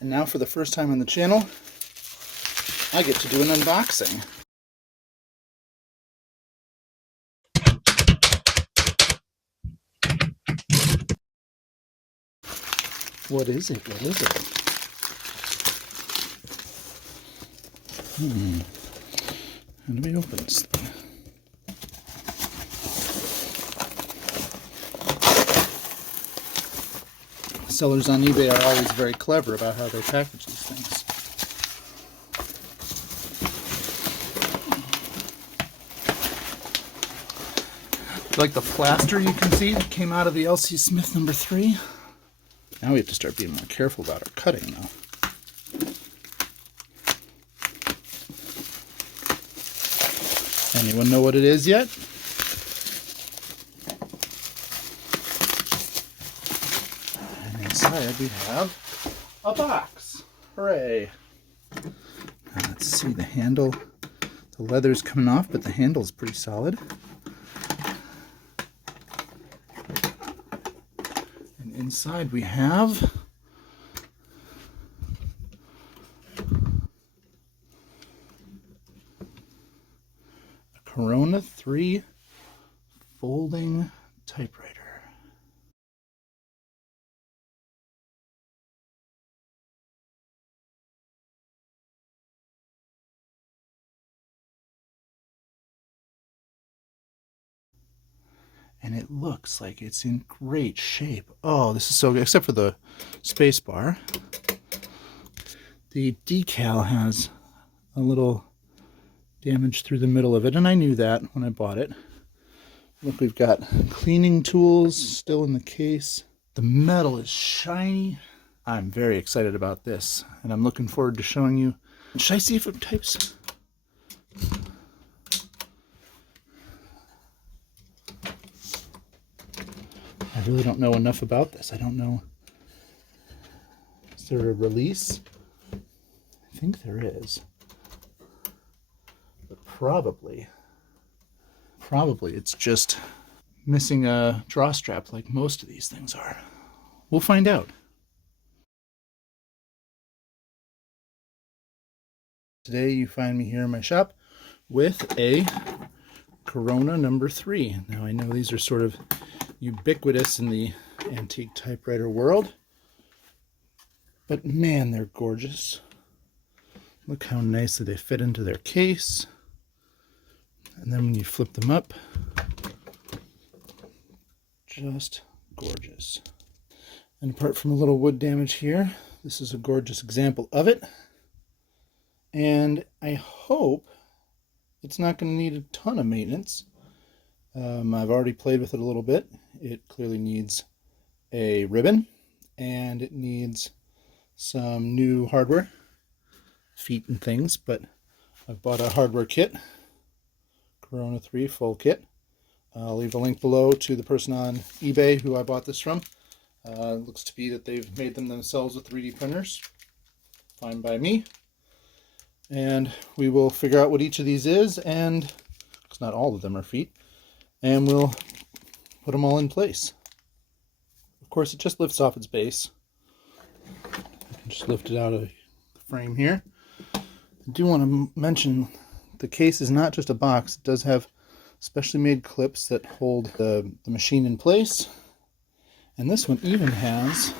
And now for the first time on the channel, I get to do an unboxing. What is it? What is it? How do we open this thing? Sellers on eBay are always very clever about how they package these things. Like the plaster you can see that came out of the L.C. Smith number 3. Now we have to start being more careful about our cutting now. Anyone know what it is yet? And inside we have a box. Hooray! Now let's see the handle. The leather's coming off, but the handle's pretty solid. And inside we have a Corona 3 folding typewriter. And it looks like it's in great shape. Oh, this is so good, except for the space bar. The decal has a little damage through the middle of it, and I knew that when I bought it. Look, we've got cleaning tools still in the case. The metal is shiny. I'm very excited about this, and I'm looking forward to showing you. Should I see if it types? I really don't know enough about this. I don't know. Is there a release? I think there is. But probably it's just missing a draw strap like most of these things are. We'll find out. Today you find me here in my shop with a Corona number 3. Now I know these are sort of ubiquitous in the antique typewriter world, but man, they're gorgeous. Look how nicely they fit into their case, and then when you flip them up, just gorgeous. And apart from a little wood damage here, this is a gorgeous example of it, and I hope it's not going to need a ton of maintenance. I've already played with it a little bit. It clearly needs a ribbon, and it needs some new hardware, feet and things, but I've bought a hardware kit, Corona 3 full kit. I'll leave a link below to the person on eBay who I bought this from. It looks to be that they've made them themselves with 3D printers. Fine by me. And we will figure out what each of these is, and because not all of them are feet, and we'll put them all in place. Of course, it just lifts off its base. I can just lift it out of the frame here. I do want to mention the case is not just a box. It does have specially made clips that hold the machine in place. And this one even has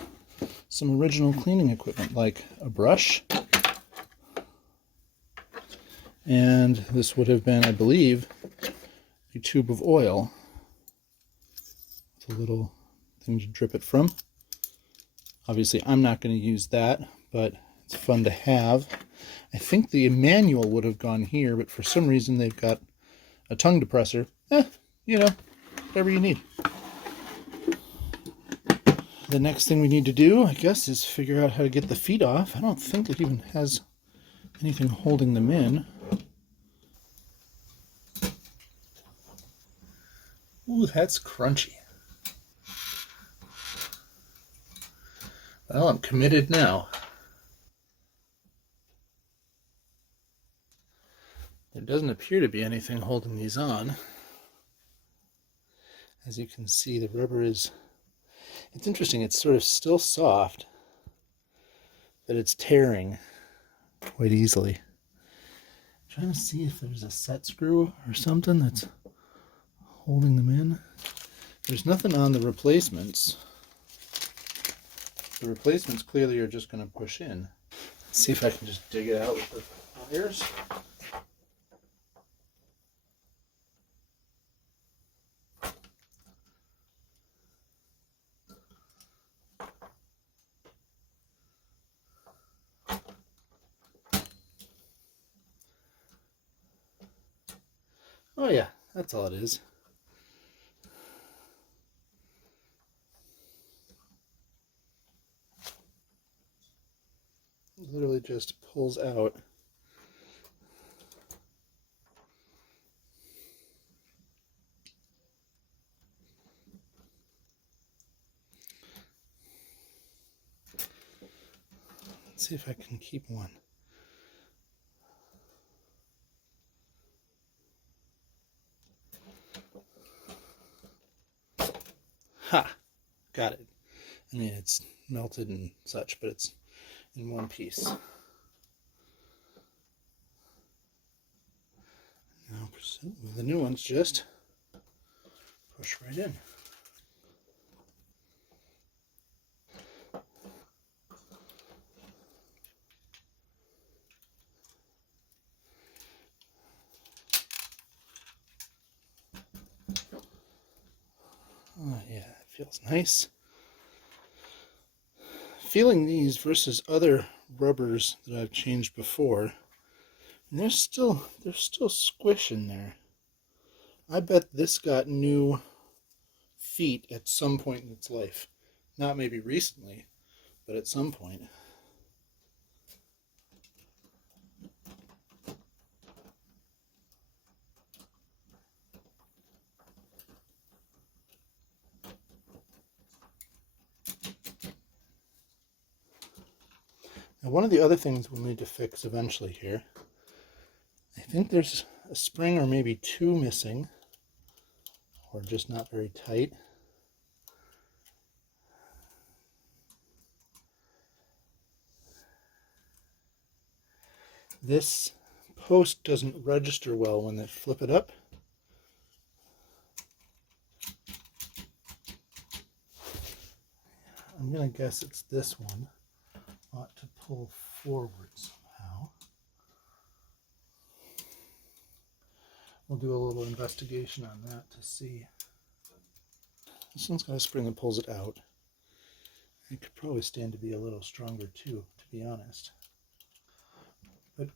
some original cleaning equipment, like a brush. And this would have been, I believe, a tube of oil with a little thing to drip it from. Obviously, I'm not going to use that, but it's fun to have. I think the manual would have gone here, but for some reason they've got a tongue depressor. You know, whatever you need. The next thing we need to do, I guess, is figure out how to get the feet off. I don't think it even has anything holding them in. Ooh, that's crunchy. Well, I'm committed now. There doesn't appear to be anything holding these on. As you can see, the rubber is, it's interesting, it's sort of still soft, that it's tearing quite easily. I'm trying to see if there's a set screw or something that's holding them in. There's nothing on the replacements. The replacements clearly are just going to push in. Let's see if I can just dig it out with the pliers. Oh yeah, that's all it is. It literally just pulls out. Let's see if I can keep one. Ha! Got it. I mean, it's melted and such, but it's in one piece. Now, presumably the new ones just push right in. Oh yeah, it feels nice. Feeling these versus other rubbers that I've changed before, and there's still squish in there. I bet this got new feet at some point in its life. Not maybe recently, but at some point. Now, one of the other things we'll need to fix eventually here, I think there's a spring or maybe two missing, or just not very tight. This post doesn't register well when they flip it up. I'm going to guess it's this one. Ought to pull forward somehow. We'll do a little investigation on that to see. This one's got a spring that pulls it out. It could probably stand to be a little stronger too, to be honest. But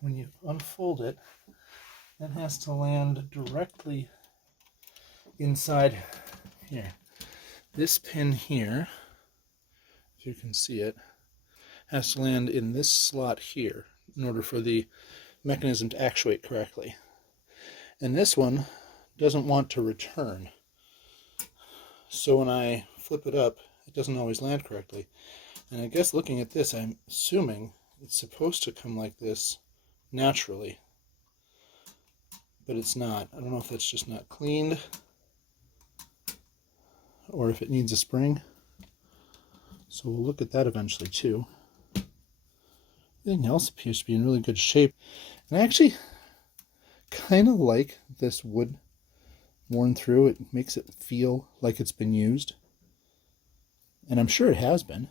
when you unfold it, it has to land directly inside here. This pin here, if you can see it, has to land in this slot here in order for the mechanism to actuate correctly. And this one doesn't want to return. So when I flip it up, it doesn't always land correctly. And I guess looking at this, I'm assuming it's supposed to come like this naturally. But it's not. I don't know if that's just not cleaned or if it needs a spring. So we'll look at that eventually too. Everything else appears to be in really good shape. And I actually kind of like this wood worn through. It makes it feel like it's been used. And I'm sure it has been.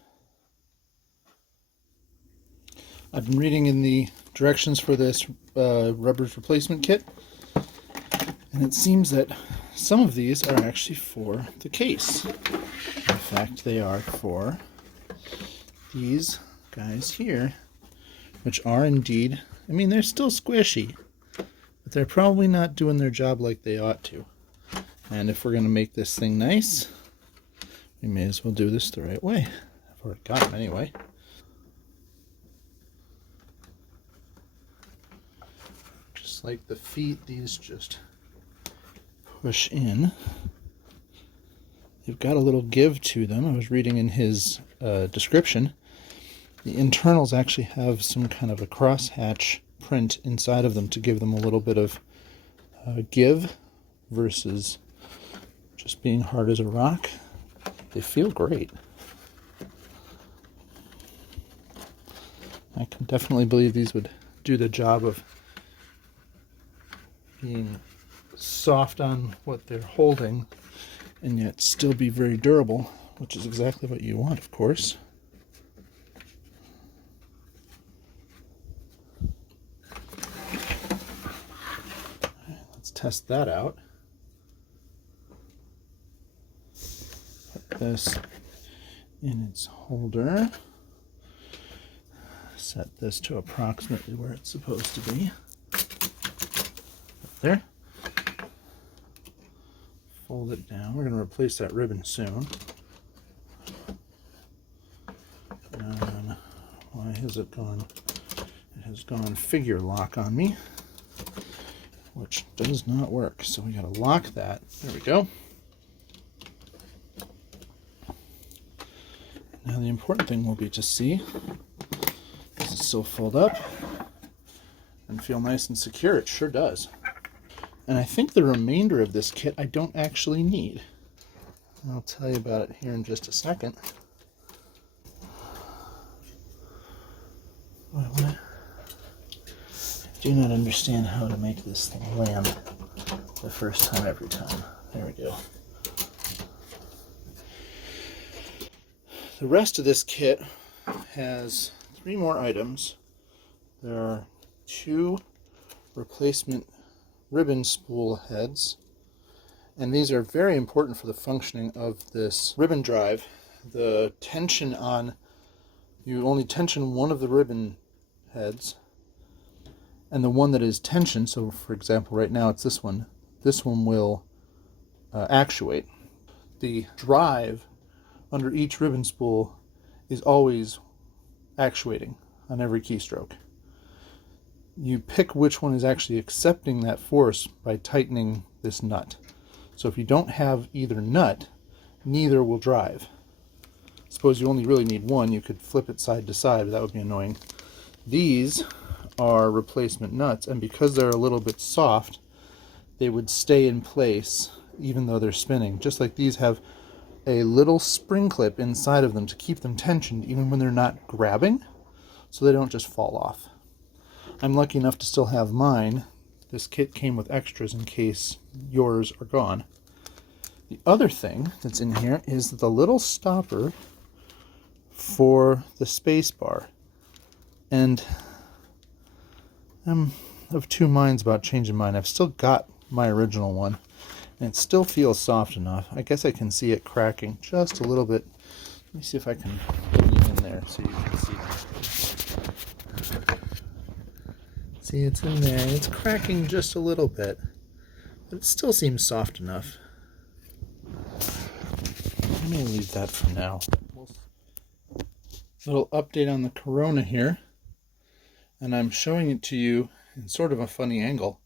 I've been reading in the directions for this rubbers replacement kit. And it seems that some of these are actually for the case. In fact, they are for these guys here, which are indeed, I mean, they're still squishy, but they're probably not doing their job like they ought to. And if we're going to make this thing nice, we may as well do this the right way. I've already got them anyway. Just like the feet, these just push in. They've got a little give to them. I was reading in his description. The internals actually have some kind of a crosshatch print inside of them to give them a little bit of give versus just being hard as a rock. They feel great. I can definitely believe these would do the job of being soft on what they're holding and yet still be very durable, which is exactly what you want, of course. Let's test that out. Put this in its holder. Set this to approximately where it's supposed to be. There. Fold it down. We're going to replace that ribbon soon. And why has it gone? It has gone figure lock on me, which does not work. So we got to lock that. There we go. Now the important thing will be to see does it still fold up and feel nice and secure. It sure does. And I think the remainder of this kit I don't actually need. I'll tell you about it here in just a second. I do not understand how to make this thing land the first time every time. There we go. The rest of this kit has 3 more items. There are 2 replacement ribbon spool heads, and these are very important for the functioning of this ribbon drive. The tension on, you only tension one of the ribbon heads, and the one that is tensioned, so for example right now it's this one will actuate. The drive under each ribbon spool is always actuating on every keystroke. You pick which one is actually accepting that force by tightening this nut. So if you don't have either nut, neither will drive. Suppose you only really need one, you could flip it side to side, but that would be annoying. These are replacement nuts, and because they're a little bit soft, they would stay in place even though they're spinning. Just like these have a little spring clip inside of them to keep them tensioned even when they're not grabbing, so they don't just fall off. I'm lucky enough to still have mine. This kit came with extras in case yours are gone. The other thing that's in here is the little stopper for the space bar. And I'm of 2 minds about changing mine. I've still got my original one, and it still feels soft enough. I guess I can see it cracking just a little bit. Let me see if I can put it in there so you can see. See, it's in there. It's cracking just a little bit, but it still seems soft enough. I'm going to leave that for now. Little update on the Corona here, and I'm showing it to you in sort of a funny angle.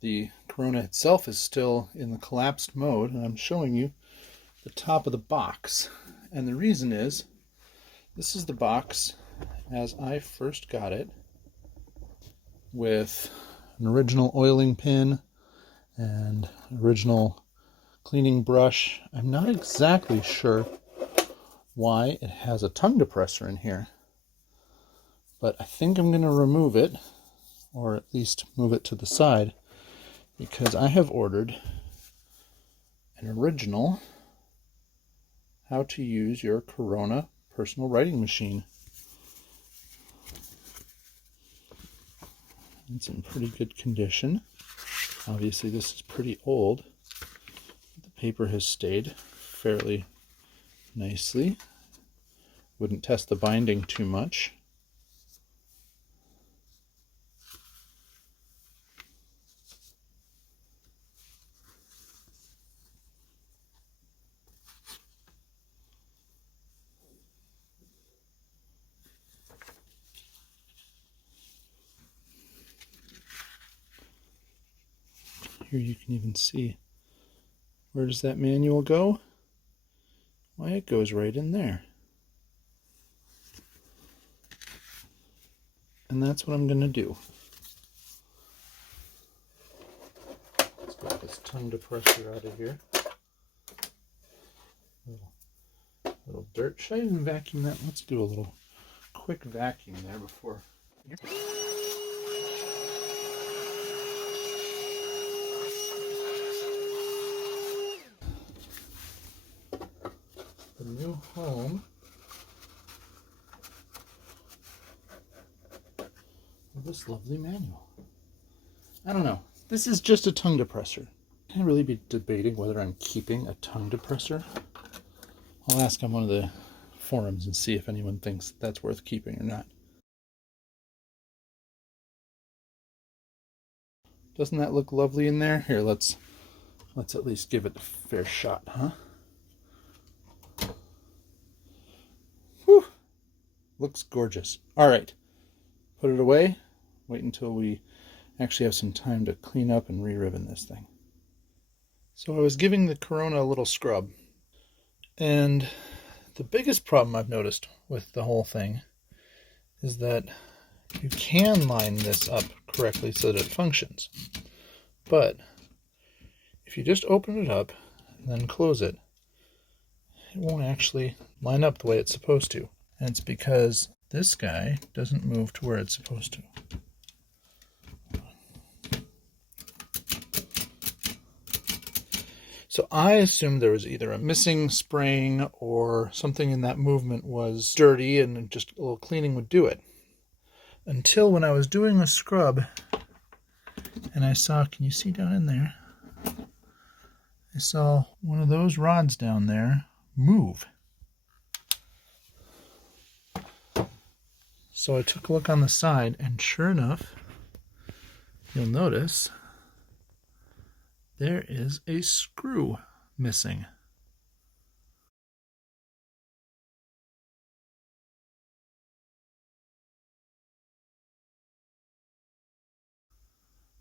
The Corona itself is still in the collapsed mode, and I'm showing you the top of the box. And the reason is, this is the box as I first got it, with an original oiling pin and original cleaning brush. I'm not exactly sure why it has a tongue depressor in here, but I think I'm going to remove it, or at least move it to the side, because I have ordered an original how to use your Corona personal writing machine. It's in pretty good condition. Obviously this is pretty old. The paper has stayed fairly nicely. Wouldn't test the binding too much. Here you can even see, where does that manual go? Why, it goes right in there. And that's what I'm going to do. Let's get this tongue depressor out of here. Little dirt. Should I even vacuum that? Let's do a little quick vacuum there before. The new home of this lovely manual. I don't know. This is just a tongue depressor. Can I really be debating whether I'm keeping a tongue depressor? I'll ask on one of the forums and see if anyone thinks that's worth keeping or not. Doesn't that look lovely in there? Here, let's at least give it a fair shot, huh? Whew! Looks gorgeous. All right, put it away. Wait until we actually have some time to clean up and re-ribbon this thing. So I was giving the Corona a little scrub, and the biggest problem I've noticed with the whole thing is that you can line this up correctly so that it functions. But if you just open it up and then close it, it won't actually line up the way it's supposed to. And it's because this guy doesn't move to where it's supposed to. So I assumed there was either a missing spring or something in that movement was dirty and just a little cleaning would do it. Until when I was doing a scrub and I saw, can you see down in there? I saw one of those rods down there move. So I took a look on the side, and sure enough, you'll notice there is a screw missing.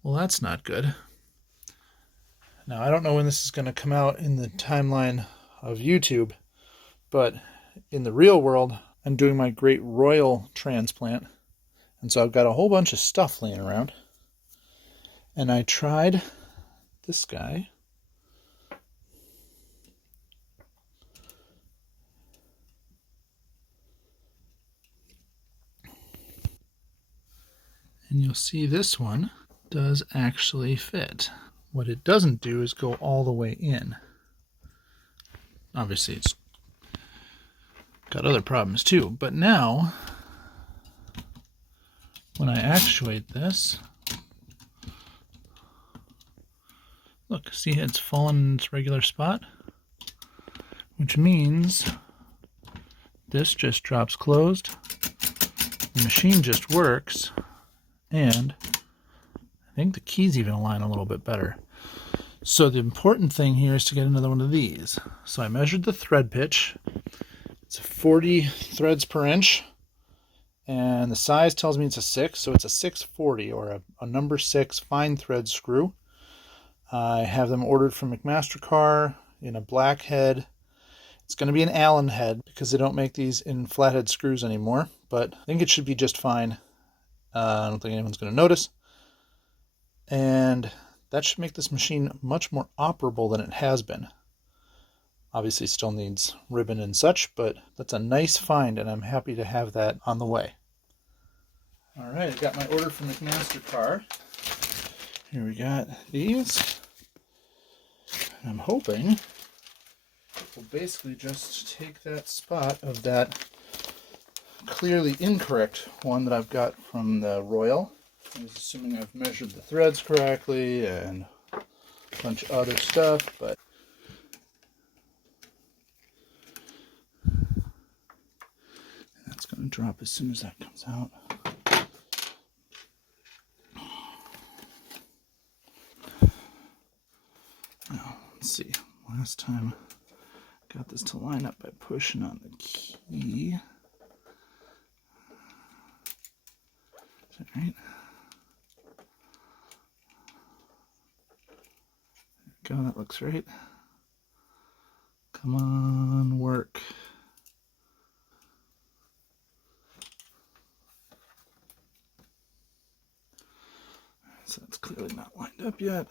Well, that's not good. Now, I don't know when this is going to come out in the timeline of YouTube, but in the real world, I'm doing my great royal transplant. And so I've got a whole bunch of stuff laying around. And I tried this guy. And you'll see this one does actually fit. What it doesn't do is go all the way in. Obviously, it's got other problems too. But now, when I actuate this, look, see it's fallen in its regular spot? Which means this just drops closed, the machine just works, and I think the keys even align a little bit better. So the important thing here is to get another one of these. So I measured the thread pitch. It's 40 threads per inch, and the size tells me it's a 6, so it's a 640 or a number 6 fine thread screw. I have them ordered from McMaster-Carr in a black head. It's going to be an Allen head because they don't make these in flathead screws anymore, but I think it should be just fine. I don't think anyone's going to notice. And that should make this machine much more operable than it has been. Obviously still needs ribbon and such, but that's a nice find, and I'm happy to have that on the way. All right, I got my order from McMaster-Carr. Here we got these. I'm hoping we'll basically just take that spot of that clearly incorrect one that I've got from the Royal. I was assuming I've measured the threads correctly and a bunch of other stuff, but that's going to drop as soon as that comes out. Now, let's see. Last time I got this to line up by pushing on the key. Is that right? There we go, that looks right. Come on, work. So that's clearly not lined up yet.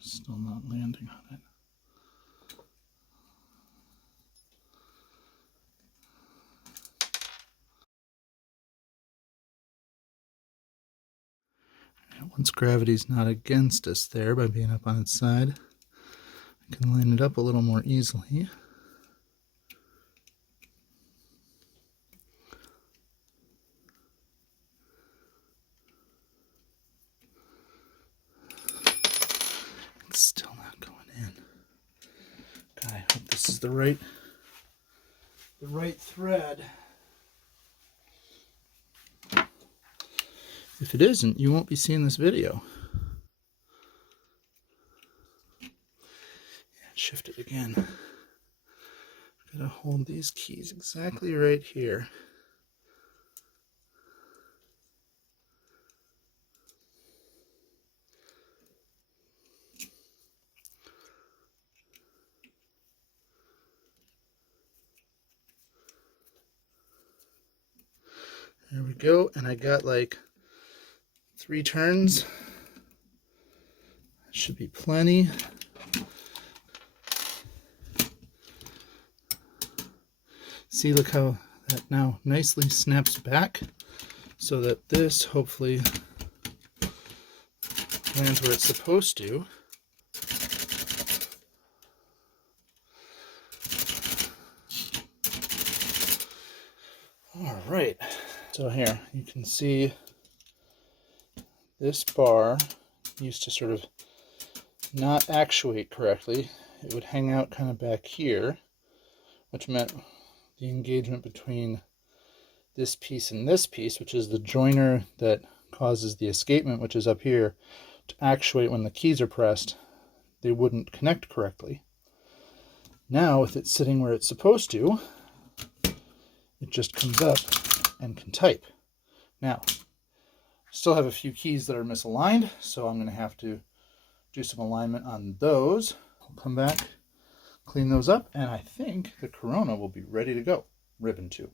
Still not landing on it. Once gravity's not against us there by being up on its side, I can line it up a little more easily. It's still not going in. God, I hope this is the right thread. If it isn't, you won't be seeing this video. Shift it again. I'm gonna hold these keys exactly right here. There we go, and I got like 3 turns. That should be plenty. See, look how that now nicely snaps back so that this hopefully lands where it's supposed to. All right, so here you can see this bar used to sort of not actuate correctly. It would hang out kind of back here, which meant the engagement between this piece and this piece, which is the joiner that causes the escapement, which is up here, to actuate when the keys are pressed, they wouldn't connect correctly. Now, with it sitting where it's supposed to, it just comes up and can type. Now, still have a few keys that are misaligned, so I'm going to have to do some alignment on those. I'll come back, clean those up, and I think the Corona will be ready to go. Ribbon too.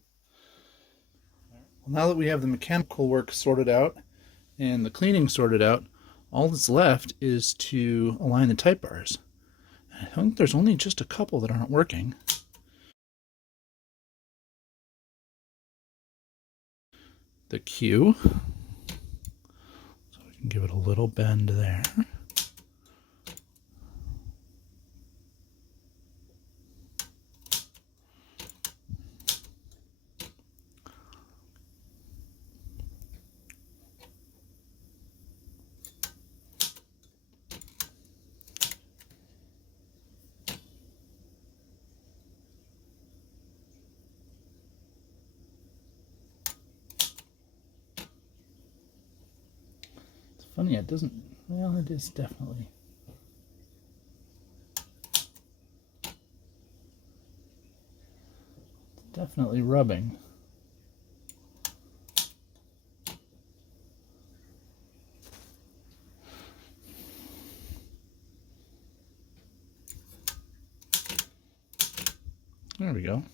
Well, now that we have the mechanical work sorted out and the cleaning sorted out, all that's left is to align the type bars. I think there's only just a couple that aren't working. The Q, so we can give it a little bend there. Funny, it doesn't, well, it is definitely. It's definitely rubbing. There we go.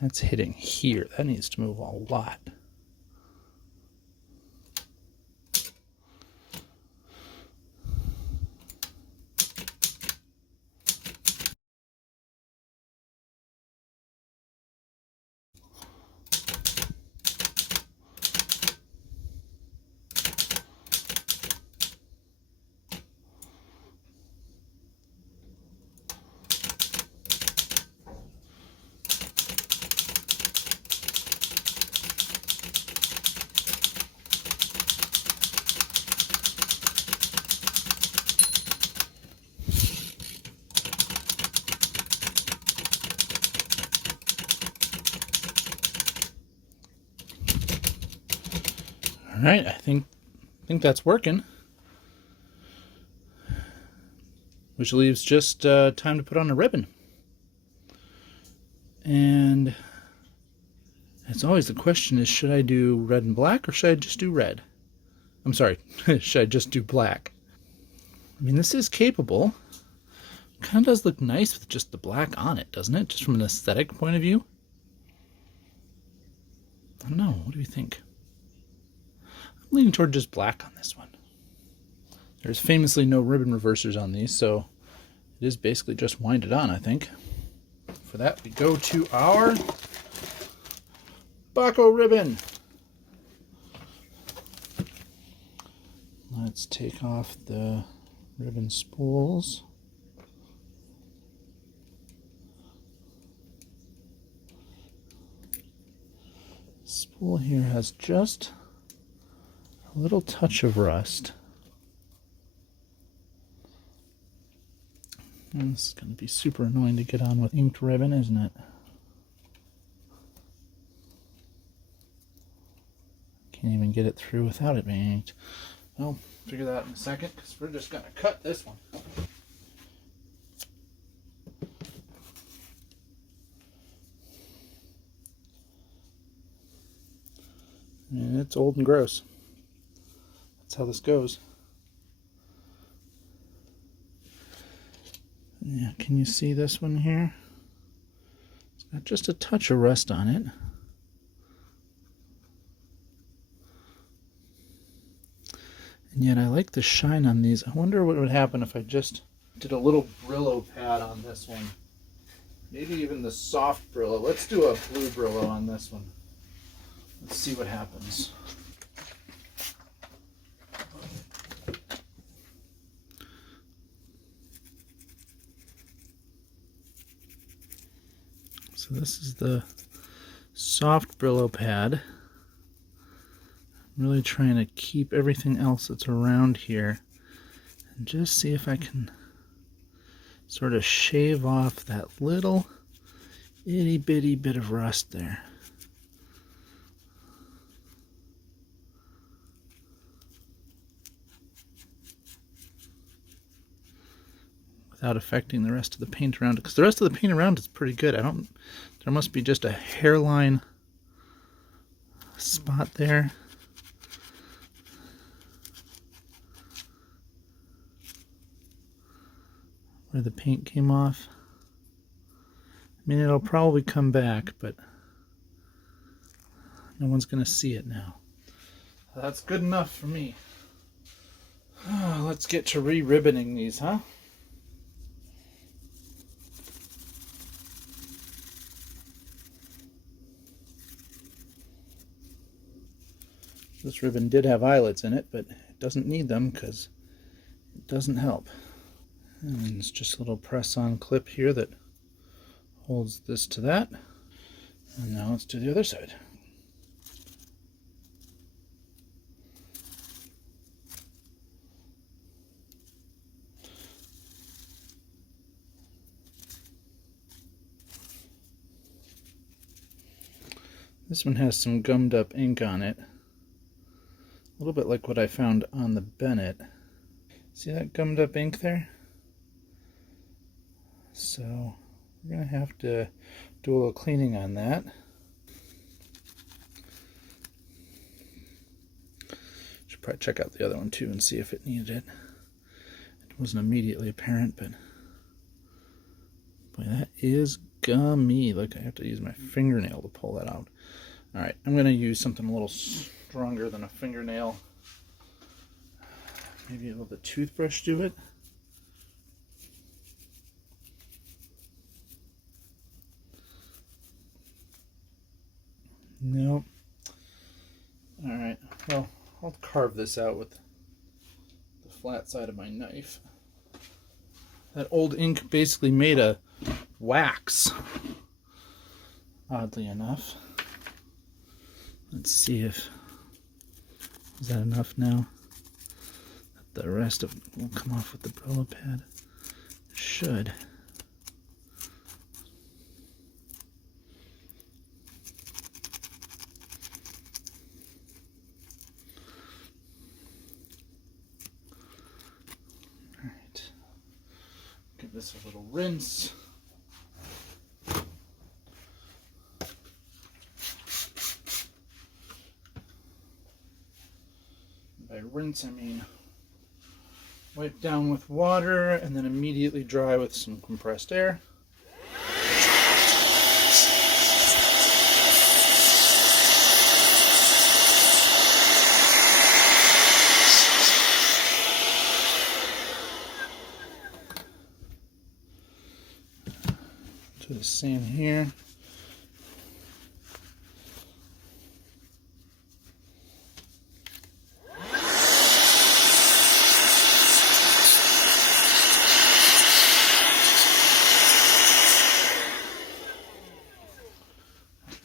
That's hitting here. That needs to move a lot. All right, I think that's working. Which leaves just time to put on a ribbon. And as always, the question is, should I do red and black or should I just do red? I'm sorry, should I just do black? I mean, this is capable. Kind of does look nice with just the black on it, doesn't it? Just from an aesthetic point of view. I don't know. What do you think? I'm leaning toward just black on this one. There's famously no ribbon reversers on these, so it is basically just winded on, I think. For that, we go to our Baco ribbon. Let's take off the ribbon spools. Spool here has just a little touch of rust. And this is going to be super annoying to get on with inked ribbon, isn't it? Can't even get it through without it being inked. Well, figure that out in a second, because we're just going to cut this one. And it's old and gross. That's how this goes. Yeah, can you see this one here? It's got just a touch of rust on it. And yet I like the shine on these. I wonder what would happen if I just did a little Brillo pad on this one. Maybe even the soft Brillo. Let's do a blue Brillo on this one. Let's see what happens. So this is the soft Brillo pad. I'm really trying to keep everything else that's around here and just see if I can sort of shave off that little itty bitty bit of rust there. Without affecting the rest of the paint around it, because the rest of the paint around is pretty good. There must be just a hairline spot there. Where the paint came off. I mean, it'll probably come back, but no one's going to see it now. That's good enough for me. Let's get to re-ribboning these, huh? This ribbon did have eyelets in it, but it doesn't need them because it doesn't help. And it's just a little press-on clip here that holds this to that. And now let's do the other side. This one has some gummed up ink on it. A little bit like what I found on the Bennett. See that gummed up ink there? So we're going to have to do a little cleaning on that. Should probably check out the other one too and see if it needed it. It wasn't immediately apparent, but boy, that is gummy. Look, I have to use my fingernail to pull that out. Alright, I'm going to use something a little stronger than a fingernail. Maybe will the toothbrush do it? Nope. Alright, well, I'll carve this out with the flat side of my knife. That old ink basically made a wax, oddly enough. Let's see if, is that enough now? The rest of it will come off with the Brillo pad. It should. Alright. Give this a little rinse. By rinse, I mean wipe down with water and then immediately dry with some compressed air. Do the same here.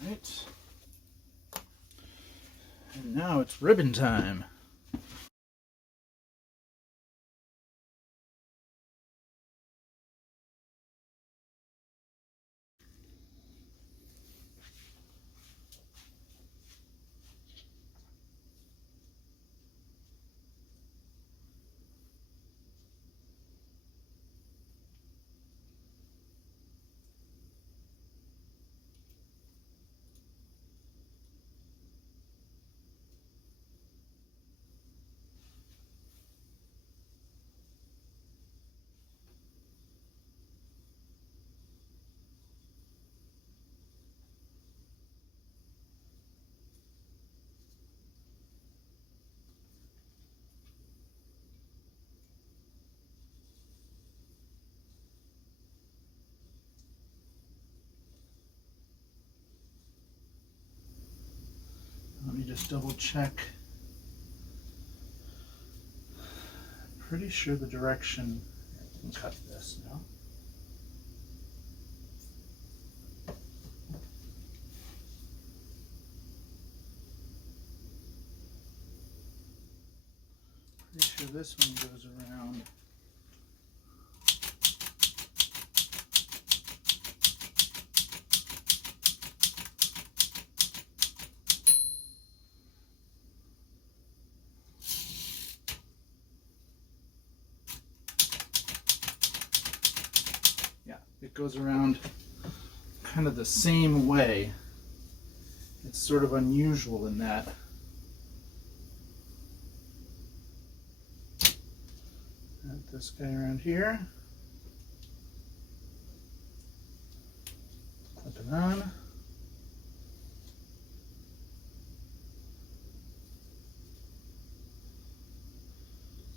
Alright. And now it's ribbon time. Let me just double check. Pretty sure the direction, I can cut this now. Pretty sure this one goes around. It goes around kind of the same way. It's sort of unusual in that. Add this guy around here. Clip it on.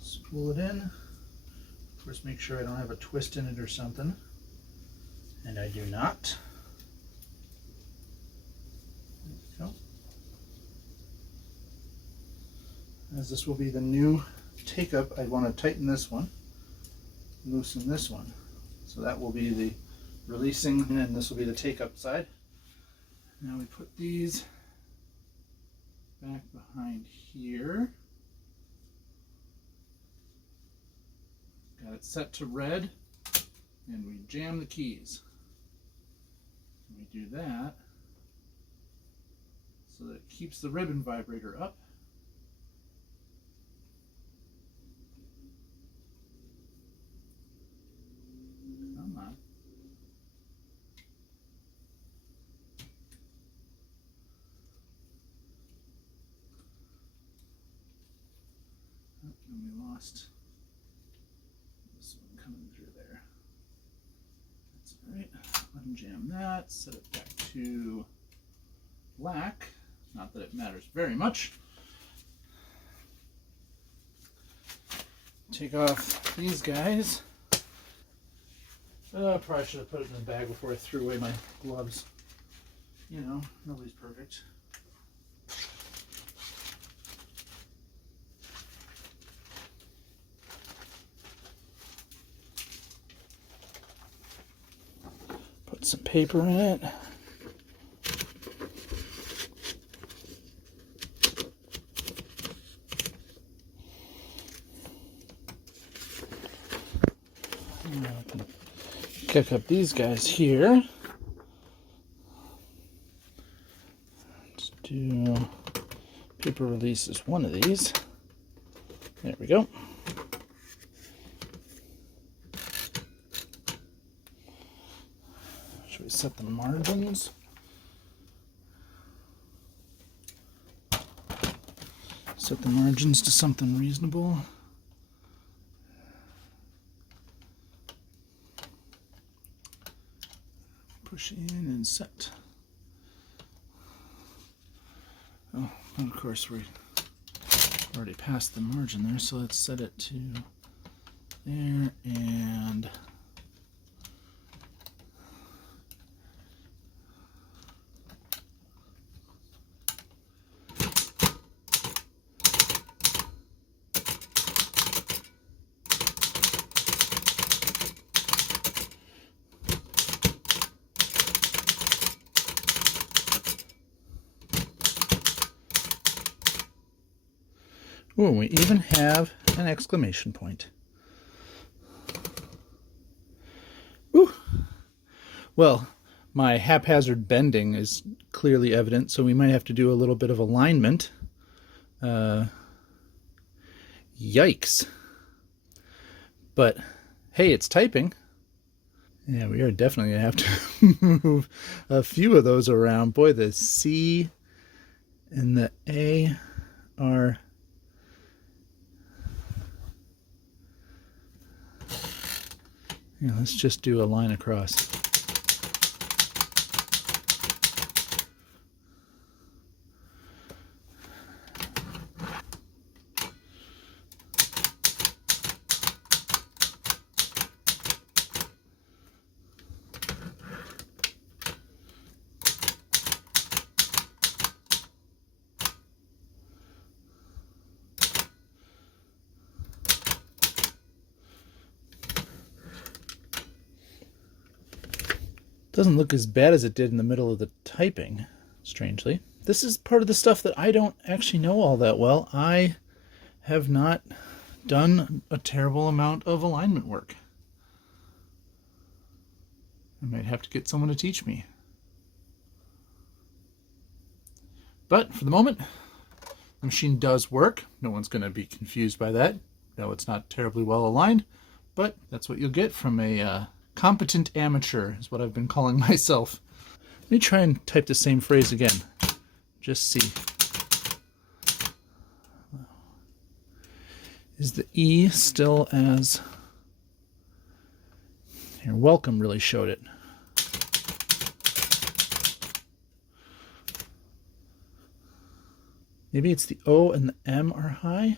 Spool it in. Of course, make sure I don't have a twist in it or something. And I do not. There we go. As this will be the new take-up, I want to tighten this one, loosen this one. So that will be the releasing, and this will be the take-up side. Now we put these back behind here. Got it set to red, and we jam the keys. We do that so that it keeps the ribbon vibrator up. Come on. Oh, and we lost this one coming through there. That's all right. Unjam that, set it back to black. Not that it matters very much. Take off these guys. I probably should have put it in the bag before I threw away my gloves. You know, nobody's perfect. Put some paper in it. Kick up these guys here. Let's do paper releases one of these. There we go. Should we set the margins? Set the margins to something reasonable. Push in and set. Oh, and of course we already passed the margin there, so let's set it to there and oh, we even have an exclamation point. Ooh. Well, my haphazard bending is clearly evident, so we might have to do a little bit of alignment. Yikes. But hey, it's typing. Yeah, we are definitely going to have to move a few of those around. Boy, the C and the A are... Yeah, let's just do a line across. Doesn't look as bad as it did in the middle of the typing, strangely. This is part of the stuff that I don't actually know all that well. I have not done a terrible amount of alignment work. I might have to get someone to teach me. But for the moment, the machine does work. No one's going to be confused by that. No, it's not terribly well aligned, but that's what you'll get from a competent amateur, is what I've been calling myself. Let me try and type the same phrase again. Just see. Is the E still as... Here, welcome really showed it. Maybe it's the O and the M are high?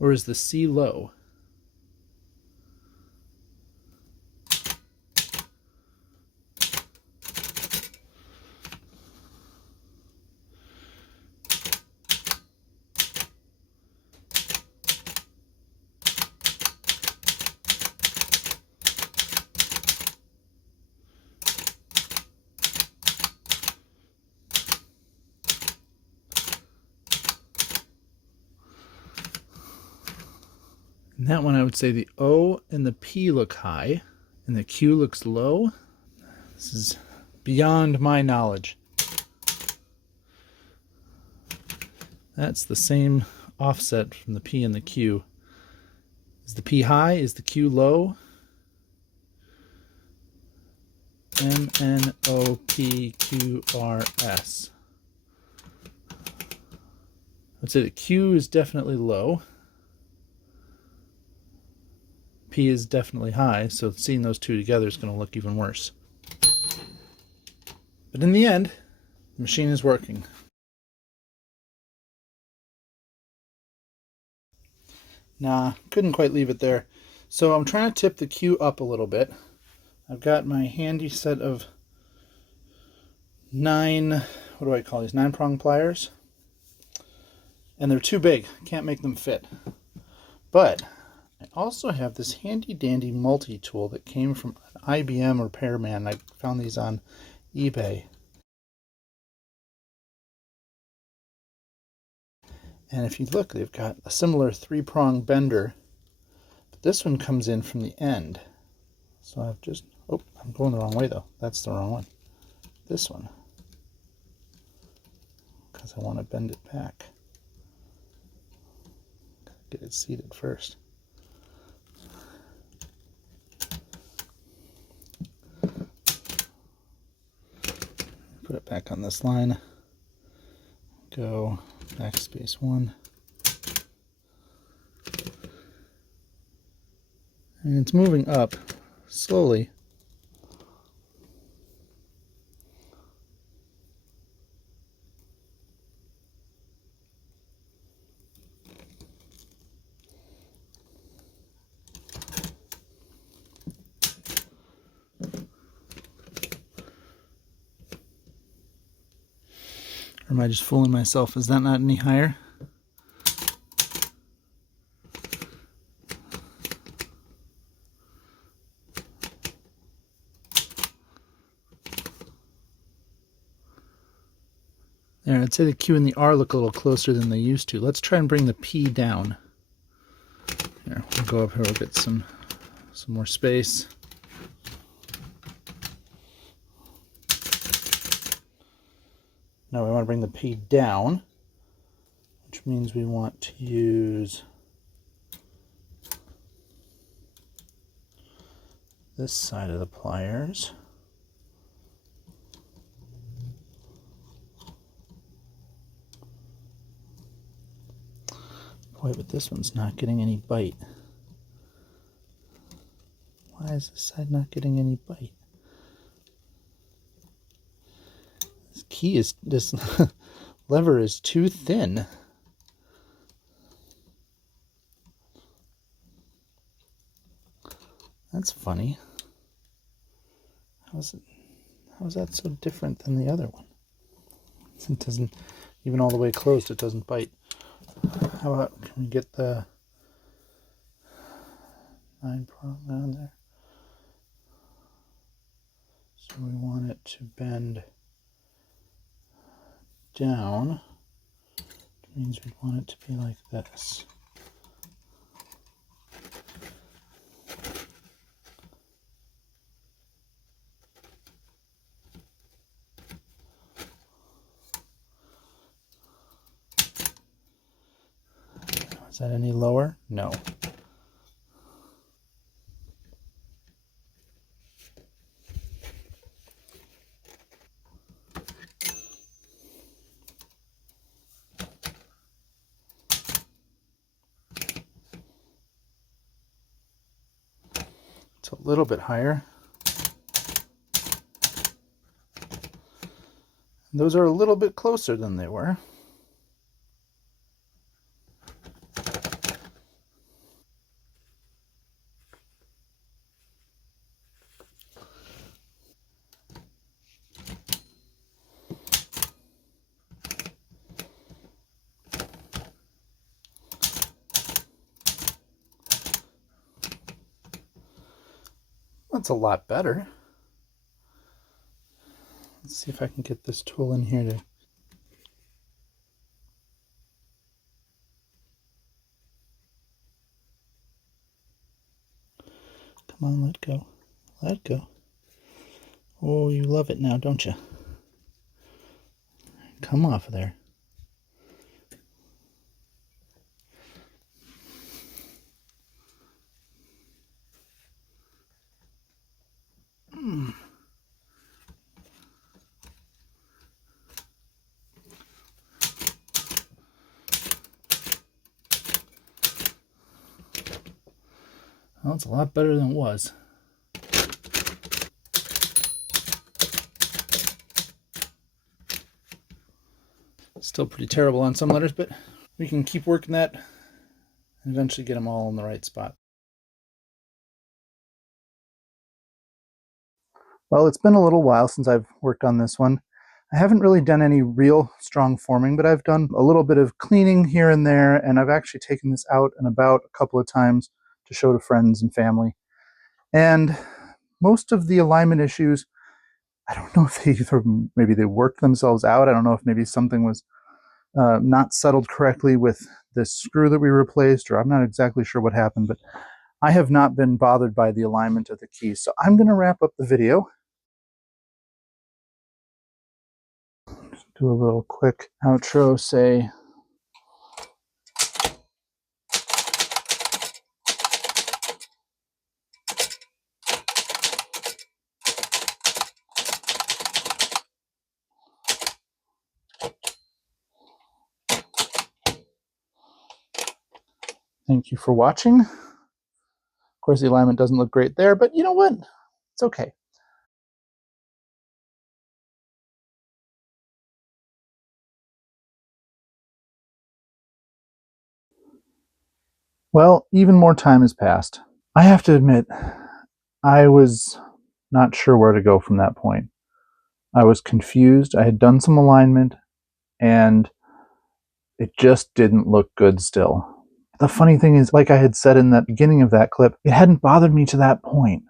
Or is the C low? In that one, I would say the O and the P look high, and the Q looks low. This is beyond my knowledge. That's the same offset from the P and the Q. Is the P high? Is the Q low? M, N, O, P, Q, R, S. I'd say the Q is definitely low. P is definitely high, so seeing those two together is going to look even worse. But in the end, the machine is working. Nah, couldn't quite leave it there. So I'm trying to tip the Q up a little bit. I've got my handy set of 9, what do I call these, 9-prong pliers. And they're too big, can't make them fit. But I also have this handy dandy multi-tool that came from an IBM repairman. I found these on eBay. And if you look, they've got a similar 3-prong bender, but this one comes in from the end. So I've just, oh, I'm going the wrong way though. That's the wrong one. This one. Because I want to bend it back. Get it seated first. Put it back on this line. Go backspace 1. And it's moving up slowly. Or am I just fooling myself? Is that not any higher? There, I'd say the Q and the R look a little closer than they used to. Let's try and bring the P down. Here, we'll go up here, we'll get some more space. Now we want to bring the P down, which means we want to use this side of the pliers. Boy, but this one's not getting any bite. Why is this side not getting any bite? This lever is too thin. That's funny. How is that so different than the other one? It doesn't, even all the way closed, it doesn't bite. How about, can we get the 9 prong down there? So we want it to bend down, which means we want it to be like this. Is that any lower? No. It's a little bit higher. Those are a little bit closer than they were. That's a lot better. Let's see if I can get this tool in here to... Come on, let go. Let go. Oh, you love it now, don't you? Come off of there. Well, it's a lot better than it was. Still pretty terrible on some letters, but we can keep working that and eventually get them all in the right spot. Well, it's been a little while since I've worked on this one. I haven't really done any real strong forming, but I've done a little bit of cleaning here and there, and I've actually taken this out and about a couple of times to show to friends and family. And most of the alignment issues, I don't know if maybe they worked themselves out. I don't know if maybe something was not settled correctly with this screw that we replaced, or I'm not exactly sure what happened, but I have not been bothered by the alignment of the keys. So I'm going to wrap up the video. Do a little quick outro, say thank you for watching. course, the alignment doesn't look great there, but you know what? It's okay. Well, even more time has passed. I have to admit, I was not sure where to go from that point. I was confused. I had done some alignment, and it just didn't look good still. The funny thing is, like I had said in the beginning of that clip, it hadn't bothered me to that point.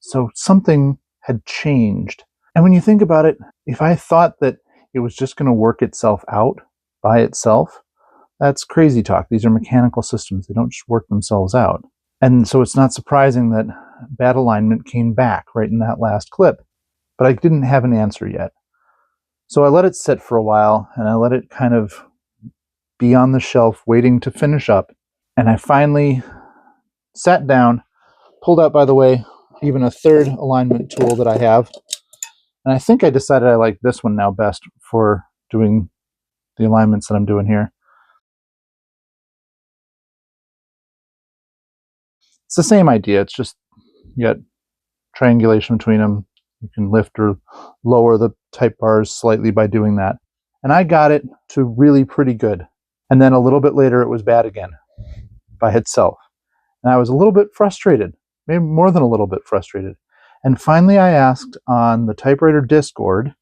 So something had changed. And when you think about it, if I thought that it was just going to work itself out by itself, that's crazy talk. These are mechanical systems. They don't just work themselves out. And so it's not surprising that bad alignment came back right in that last clip. But I didn't have an answer yet. So I let it sit for a while, and I let it kind of be on the shelf waiting to finish up. And I finally sat down, pulled out, by the way, even a third alignment tool that I have. And I think I decided I like this one now best for doing the alignments that I'm doing here. It's the same idea. It's just you got triangulation between them. You can lift or lower the type bars slightly by doing that. And I got it to really pretty good. And then a little bit later, it was bad again by itself. And I was a little bit frustrated, maybe more than a little bit frustrated. And finally, I asked on the Typewriter Discord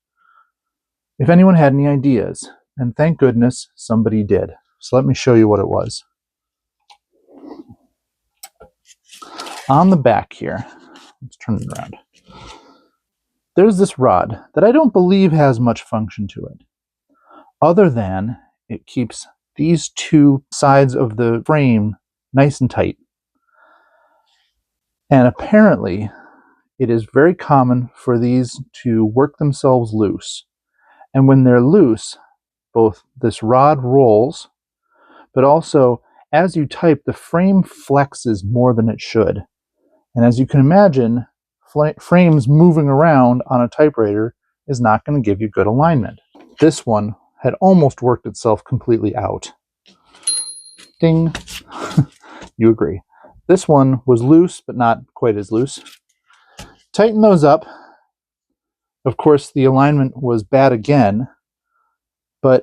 if anyone had any ideas. And thank goodness somebody did. So let me show you what it was. On the back here, let's turn it around. There's this rod that I don't believe has much function to it, other than it keeps these two sides of the frame nice and tight. And apparently, it is very common for these to work themselves loose. And when they're loose, both this rod rolls, but also as you type, the frame flexes more than it should. And as you can imagine, frames moving around on a typewriter is not going to give you good alignment. This one had almost worked itself completely out. Ding. You agree. This one was loose, but not quite as loose. Tighten those up. Of course, the alignment was bad again, but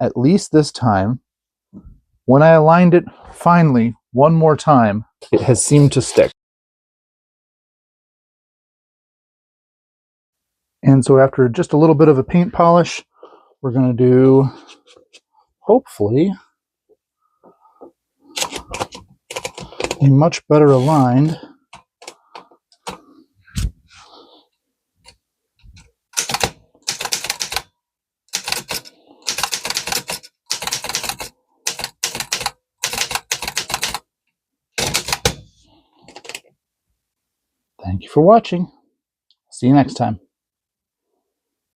at least this time, when I aligned it finally one more time, it has seemed to stick. And so after just a little bit of a paint polish, we're going to do, hopefully, a much better aligned Thank you for watching. See you next time.